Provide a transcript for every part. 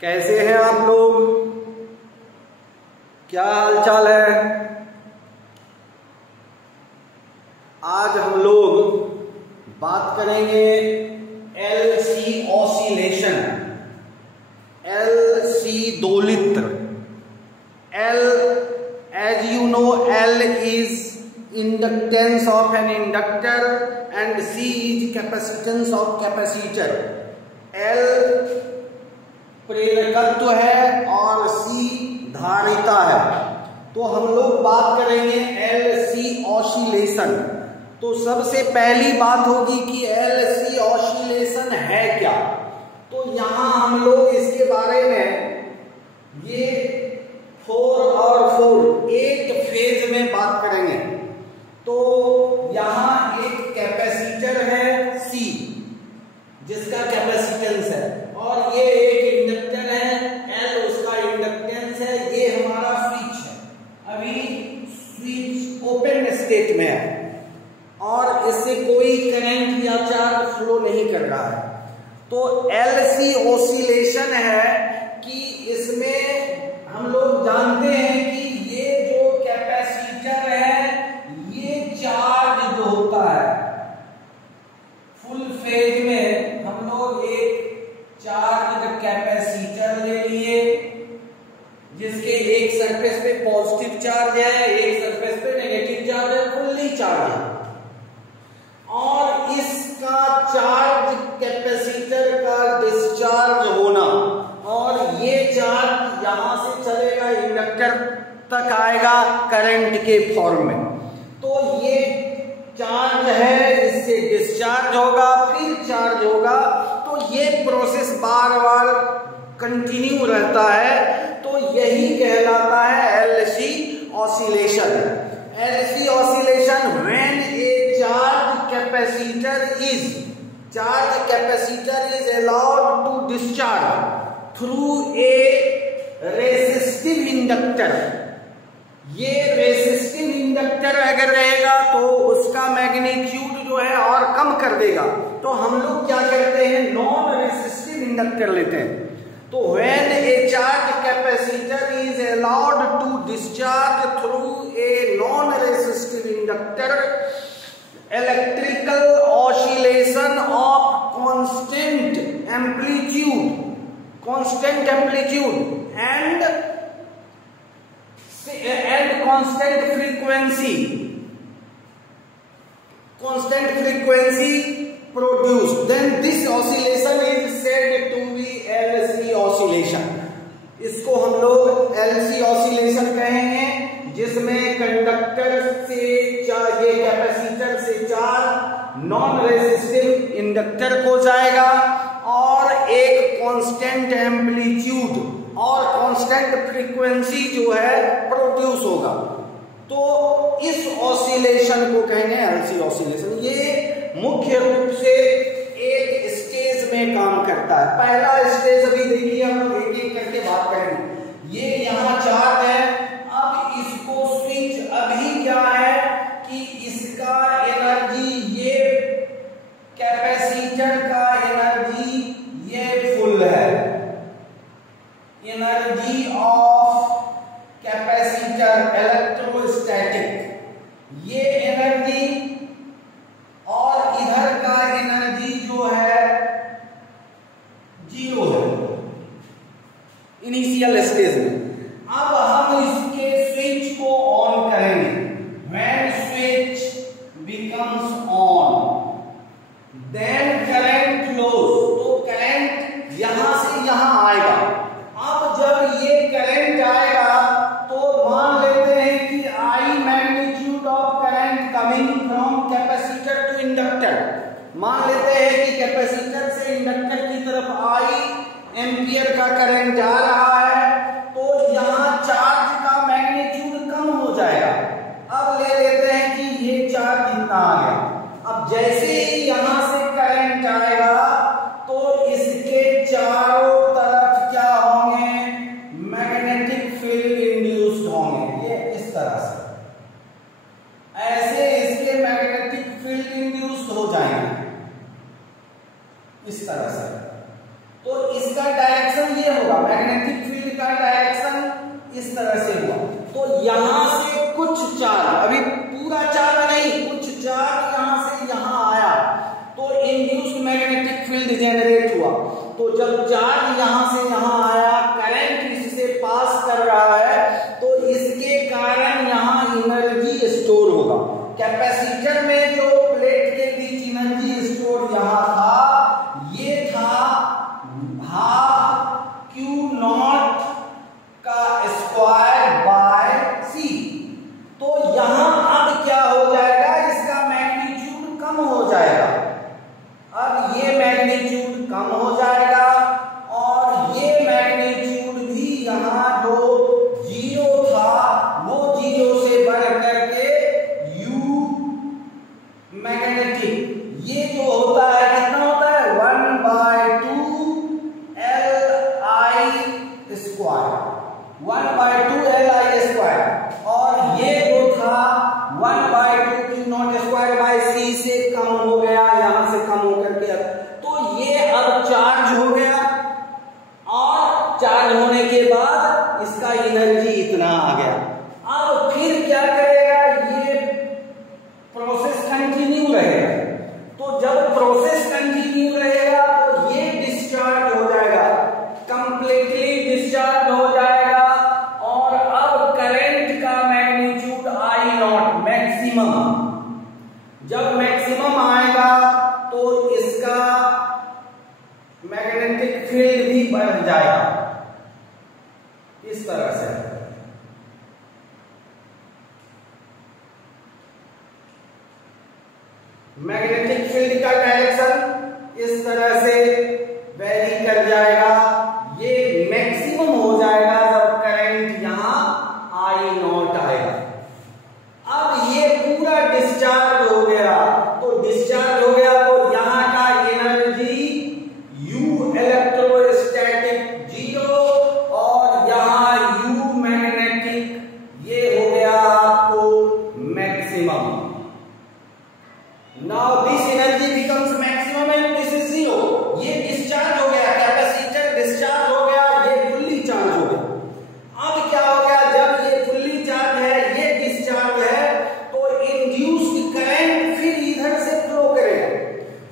कैसे हैं आप लोग? क्या हाल चाल है? आज हम लोग बात करेंगे एलसी ऑसिलेशन, एलसी दोलित्र। L, as you know, L is inductance of an inductor and C is capacitance of capacitor. L प्रेरकत्व है और सी धारिता है। तो हम लोग बात करेंगे एलसी ऑसिलेशन। तो सबसे पहली बात होगी कि एलसी ऑसिलेशन है क्या। तो यहां हम लोग इसके बारे में ये 4 और 4 एक फेज में बात करेंगे। तो यहां एक कैपेसिटर है सी जिसका कैपेसिटेंस है, और ये एक इंडक्टर है एल, उसका इंडक्टेंस है। ये हमारा स्विच है, अभी स्विच ओपन स्टेट में है और इससे कोई करंट या चार्ज फ्लो नहीं कर रहा है। तो एलसी ऑसिलेशन है कि इसमें हम लोग जानते हैं कि ये जो कैपेसिटर है ये चार्ज जो होता है फुल फेज में, हम लोग एक चार्ज कैपेसिटर ले लिए जिसके एक सरफेस पे पॉजिटिव चार्ज है, एक सरफेस पे नेगेटिव चार्ज है, फुल्ली चार्ज है। और इसका चार्ज कैपेसिटर का डिस्चार्ज होना, और ये चार्ज यहां से चलेगा इंडक्टर तक आएगा करंट के फॉर्म में। तो ये चार्ज है, इससे डिस्चार्ज होगा, फिर चार्ज होगा। तो ये प्रोसेस बार बार कंटिन्यू रहता है। तो यही कहलाता है LC oscillation. LC oscillation when a charge capacitor is allowed to discharge through a resistive inductor. ये रेसिस्टिव इंडक्टर अगर रहेगा तो उसका मैग्नीट्यूड जो है और कम कर देगा। तो हम लोग क्या करते हैं, नॉन रेसिस्टिव इंडक्टर लेते हैं। तो when a charge capacitor is allowed to discharge through a non resistive inductor, electrical oscillation of constant amplitude and constant frequency produced, then this oscillation is said to be LC oscillation। इसको हम लोग LC oscillation कहेंगे, जिसमें conductor से ये capacitor से charge non resistive inductor को जाएगा और एक कांस्टेंट एम्पलीट्यूड और कांस्टेंट फ्रीक्वेंसी जो है प्रोड्यूस होगा। तो इस ऑसिलेशन को कहेंगे एलसी ऑसिलेशन। ये मुख्य रूप से एक स्टेज में काम करता है। पहला स्टेज अभी देखिए, हम लोग एक एक करके बात करेंगे। ये यहाँ चार्ज है, अब इसको स्विच, अभी क्या है कि इसका एनर्जी, ये कैपेसिटर का एनर्जी ये फुल है। एनर्जी ऑफ कैपेसिटर इलेक्ट्रोस्टैटिक, ये एनर्जी, और इधर का एनर्जी जो है 0 है इनिशियल स्टेज में। अब हम इसके स्विच को ऑन करेंगे। When switch becomes on then current flows. तो करंट यहां से यहां आएगा। अब जब ये करंट आएगा तो मान लेते हैं कि I magnitude of current coming from capacitor to inductor. मान लेते हैं कि कैपेसिटर से इंडक्टर की तरफ I एम्पियर का करंट जा रहा है। तो यहां चार्ज का मैग्नीट्यूड कम हो जाएगा। अब ले लेते हैं कि ये चार्ज इतना आ गया। अब जैसे ही यहां से करंट आएगा तो इसके चारों तरफ क्या होंगे, मैग्नेटिक फील्ड इंड्यूस्ड होंगे। ये इस तरह से, ऐसे इसके मैग्नेटिक फील्ड इंड्यूस्ड हो जाएंगे इस तरह से। तो इसका डायरेक्शन ये होगा, मैग्नेटिक फील्ड का डायरेक्शन इस तरह से हुआ। तो यहां से कुछ चार्ज, अभी पूरा चार्ज नहीं, कुछ चार्ज यहां से यहां आया तो इंड्यूस्ड मैग्नेटिक फील्ड जनरेट हुआ। तो जब चार्ज यहां से यहां आया, करंट इससे पास कर रहा है, तो इसके कारण यहां एनर्जी स्टोर होगा। कैपेसिटर में जो प्लेट के बीच एनर्जी स्टोर यहां था, ये था हाफ क्यू नॉट का स्क्वायर बाय सी। तो यहां अब क्या हो जाएगा, इसका मैग्नीट्यूड कम हो जाएगा। अब ये मैग्नीट्यूड कम हो जाएगा और ये मैग्नीट्यूड भी यहां जो जीरो था वो जीरो से बढ़ करके यू मैग्नेटिक, ये जो होता है कितना होता है 1/2 Li स्क्वायर, 1/2 Li स्क्वायर। और ये जो था 1/2 क्यू नॉट स्क्वायर बाय सी से कम हो गया, यहां से कम होकर के तो ये अब चार्ज हो गया और चार्ज होने के बाद इसका एनर्जी इतना आ गया। अब फिर क्या करेगा, ये प्रोसेस कंटिन्यू रहेगा। तो जब प्रोसेस कंटिन्यू रहेगा तो ये डिस्चार्ज हो जाएगा, कंप्लीटली डिस्चार्ज हो जाएगा और अब करंट का मैग्नीट्यूड आई नॉट मैक्सिमम, जब मैक्सिमम आएगा तो इसका मैग्नेटिक फील्ड भी बढ़ जाएगा इस तरह से। मैग्नेटिक फील्ड का डायरेक्शन इस तरह से वेरी कर जाएगा, ये मैक्सिमम हो जाएगा जब करंट यहां आई नॉट आएगा। अब ये पूरा डिस्चार्ज हो गया, तो डिस्चार्ज हो गया तो यहां का एनर्जी यू इलेक्ट्रोस्टैटिक जीरो और यहां यू मैग्नेटिक, ये हो गया आपको maximum. Now this energy becomes maximum and this is zero. ये डिस्चार्ज हो गया, कैपेसिटर डिस्चार्ज हो गया, ये फुल्ली चार्ज हो गया। अब क्या हो गया, जब ये फुल्ली चार्ज है, ये डिस्चार्ज है, तो इंड्यूस्ड करंट फिर इधर से फ्लो करेगा।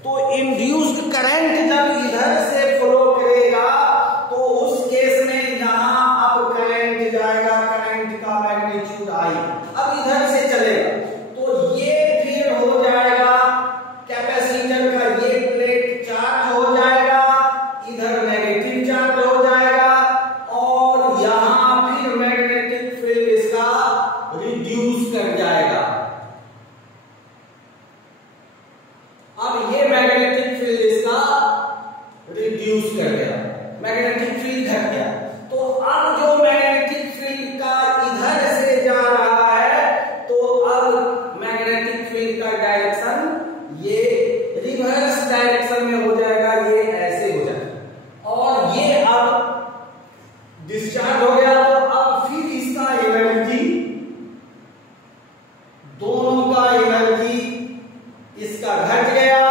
तो इंड्यूस्ड करंट जब इधर से फ्लो करेगा तो उस केस में यहां अब करंट जाएगा, करंट का मैग्नीट्यूड आई, अब इधर से चलेगा। तो ये फिर हो जाएगा कैपेसिटर का, ये प्लेट चार्ज हो जाएगा, इधर नेगेटिव चार्ज हो जाएगा और यहां फिर मैग्नेटिक फील्ड इसका रिड्यूस कर जाएगा। अब ये मैग्नेटिक फील्ड इसका रिड्यूस कर गया, मैग्नेटिक फील्ड घट गया। तो अब जो मैग्नेटिक फील्ड का इधर से जा रहा है, तो अब मैग्नेटिक फील्ड का डायरेक्शन ये रिवर्स डायरेक्शन में हो जाएगा, ये ऐसे हो जाएगा और ये अब डिस्चार्ज हो गया। तो अब फिर इसका एनर्जी, दोनों का एनर्जी इसका घट गया,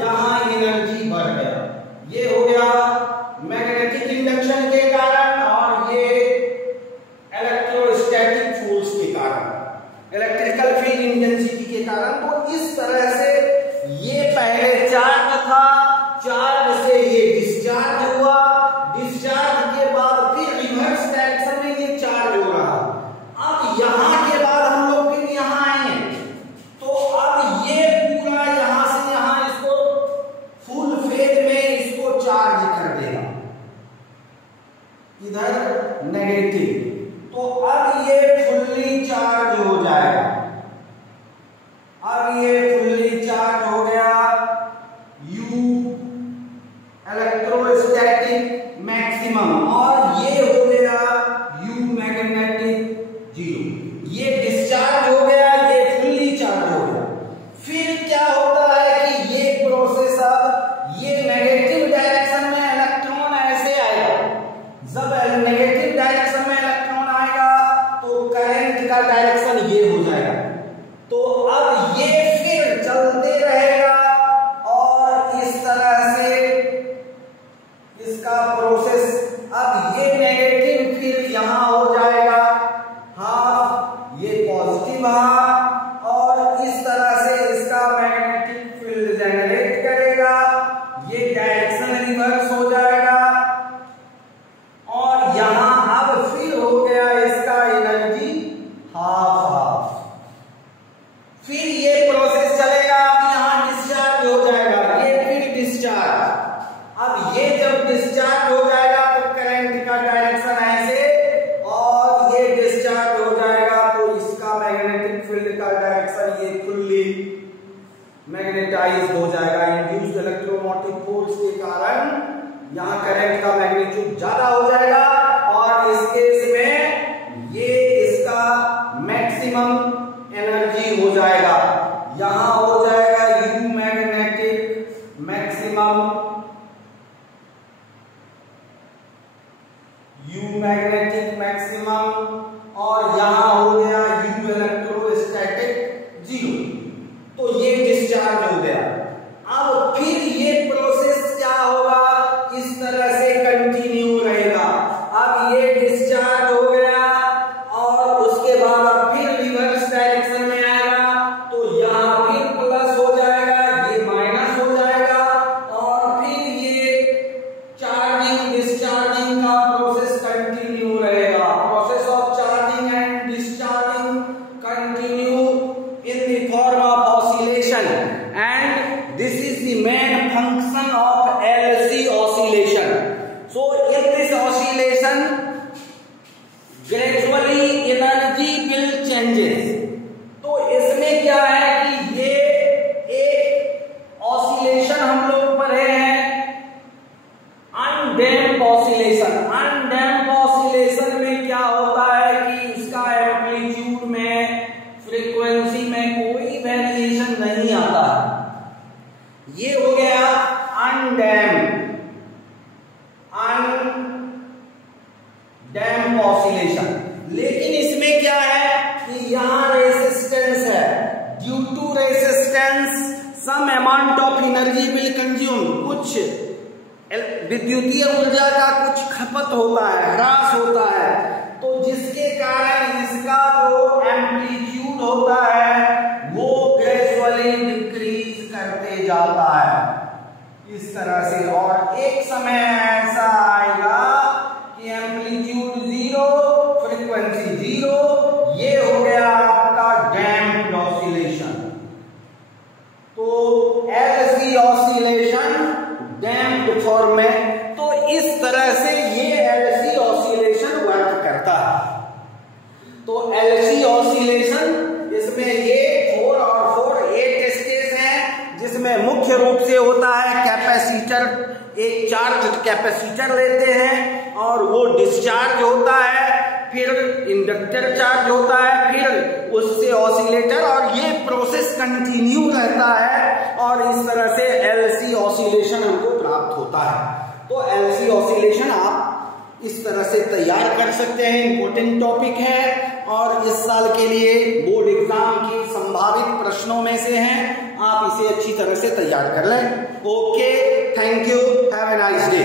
यहां एनर्जी बढ़ गया। ये हो गया मैग्नेटिक इंडक्शन के कारण और ये इलेक्ट्रोस्टैटिक फोर्स के कारण, इलेक्ट्रिकल फील्ड इंटेंसिटी के कारण। तो इस तरह से ये पहले चार्ज था, चार्ज से ये डिस्चार्ज हुआ, डिस्चार्ज के बाद फिर रिवर्स डायरेक्शन में ये चार्ज हो रहा। अब यहां के बाद हम लोग फिर यहां आएंगे, तो अब ये पूरा यहां से यहां इसको फुल फेज में इसको चार्ज कर देगा, इधर नेगेटिव। तो अब ये फुल्ली चार्ज हो जाएगा, अब ये फुल्ली चार्ज हो गया, यू इलेक्ट्रोस्टैटिक मैक्सिमम और ये हो गया यू मैग्नेटिक जीरो। ये डिस्चार्ज हो गया, ये फुल्ली चार्ज हो गया। फिर क्या होता है कि ये प्रोसेस, अब ये नेगेटिव डायरेक्शन में इलेक्ट्रॉन ऐसे आएगा, जब नेगेटिव डायरेक्शन में इलेक्ट्रॉन मैग्नेटिक मैक्सिमम, और यहां हो गया U इलेक्ट्रोस्टैटिक 0। तो ये डिस्चार्ज हो गया। अब फिर ये प्रोसेस क्या होगा, इस तरह से कंटिन्यू रहेगा। अब ये डिस्चार्ज हो गया और उसके बाद अब फिर रिवर्स डायरेक्शन में आएगा, तो यहां फिर प्लस हो जाएगा, ये माइनस हो जाएगा, और फिर ये चार्जिंग डिस्चार्जिंग का प्रोसेस कंटिन्यू रहेगा। Process of charging and discharging continue in the form of oscillation, and this is the main function of LC oscillation. So in this oscillation gradually energy will changes. तो इसमें क्या है कि ये एक oscillation हम लोग पढ़े हैं अनडैम्प्ड ऑसिलेशन। अनडैम्प्ड ऑसिलेशन में क्या होता है कि उसका एम्पलीट्यूड में, फ्रीक्वेंसी में कोई वेरिएशन नहीं आता। ये हो गया अनडैम्प्ड ऑसिलेशन। लेकिन इसमें क्या है कि यहां रेजिस्टेंस है। Due to resistance some amount of energy will consume, कुछ विद्युतीय ऊर्जा का कुछ खपत होता है, ह्रास होता है, तो जिसके कारण इसका जो एम्पलीट्यूड होता है वो ग्रेजुअली डिक्रीज करते जाता है इस तरह से। और एक समय ऐसा आएगा कि एम्पलीट्यूड 0, फ्रीक्वेंसी 0, ये हो गया आपका डैम्प्ड ऑसिलेशन। तो LC ऑसिलेशन डैम्प्ड फॉर्म में, तो इस तरह से ये LC ऑसिलेशन वर्क करता है। तो LC ऑसिलेशन, इसमें ये 4 और 4 8 स्टेज हैं, जिसमें मुख्य रूप से होता है कैपेसिटर, एक चार्ज कैपेसिटर लेते हैं और वो डिस्चार्ज होता है, फिर इंडक्टर चार्ज होता है, फिर उससे ऑसिलेटर, और ये प्रोसेस कंटिन्यू रहता है और इस तरह से LC ऑसिलेशन हमको प्राप्त होता है। तो LC ऑसिलेशन आप इस तरह से तैयार कर सकते हैं, इंपॉर्टेंट टॉपिक है और इस साल के लिए बोर्ड एग्जाम की संभावित प्रश्नों में से हैं। आप इसे अच्छी तरह से तैयार कर लें। Okay, thank you, have a nice day.